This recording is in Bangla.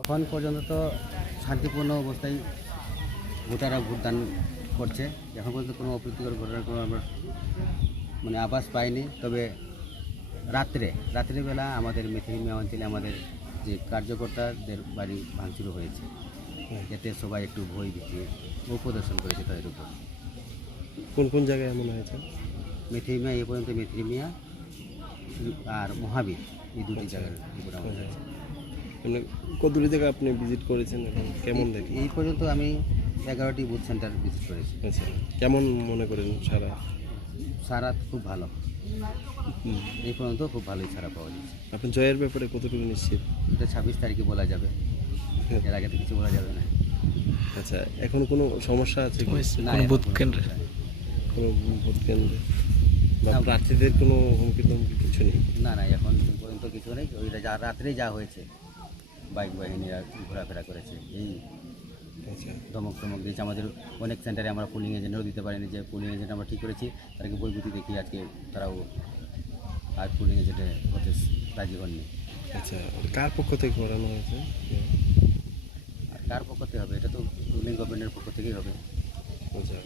এখন পর্যন্ত তো শান্তিপূর্ণ অবস্থায় ভোটাররা ভোটদান করছে। এখন পর্যন্ত কোনো অপ্রীতিকর ঘটনার কোনো আমরা মানে আভাস পাইনি। তবে রাত্রিবেলা আমাদের মেথিমিয়া অঞ্চলে আমাদের যে কার্যকর্তাদের বাড়ি ভাঙচুর হয়েছে, এতে সবাই একটু ভয় ভীতি প্রদর্শন করেছে তাদের উপর। কোন কোন জায়গায় এমন হয়েছে? মেথিমিয়া এই পর্যন্ত মেথিমিয়া আর মহাবীর এই দুটি জায়গার উপর আমাদের আছে। মানে কতগুলি জায়গা আপনি ভিজিট করেছেন এবং কেমন দেখেন? এই পর্যন্ত আমি 11টি বুথ সেন্টার ভিজিট করেছি। আচ্ছা, কেমন মনে করেন সারা খুব ভালো, এই পর্যন্ত খুব ভালোই সারা পাওয়া যাচ্ছে। আপনি জয়ের ব্যাপারে কতটুকু নিশ্চিত? এটা 26 তারিখে বলা যাবে, এর আগে তো কিছু বলা যাবে না। আচ্ছা, এখন কোনো সমস্যা আছে কি? না, কোনো ভোট কেন্দ্রে বা প্রার্থীদের কোনো হুমকি টুমকি কিছু নেই? না, এখন পর্যন্ত কিছু নেই। ওই রাত্রে যা হয়েছে, বাইক বাহিনীরা ঘোরাফেরা করেছে, এই আচ্ছা, ধমক দিয়েছে। আমাদের অনেক সেন্টারে আমরা পোলিং এজেন্টও দিতে পারিনি, যে পোলিং এজেন্ট আমরা ঠিক করেছি, তাদেরকে বৈভূতি দেখি আজকে তারাও আর পোলিং এজেন্টে হতে রাজি হননি। আচ্ছা, কার পক্ষ থেকে করানো হয়েছে? আর কার পক্ষ থেকে হবে? এটা তো রুলিং গভর্নমেন্টের পক্ষ থেকেই হবে। আচ্ছা।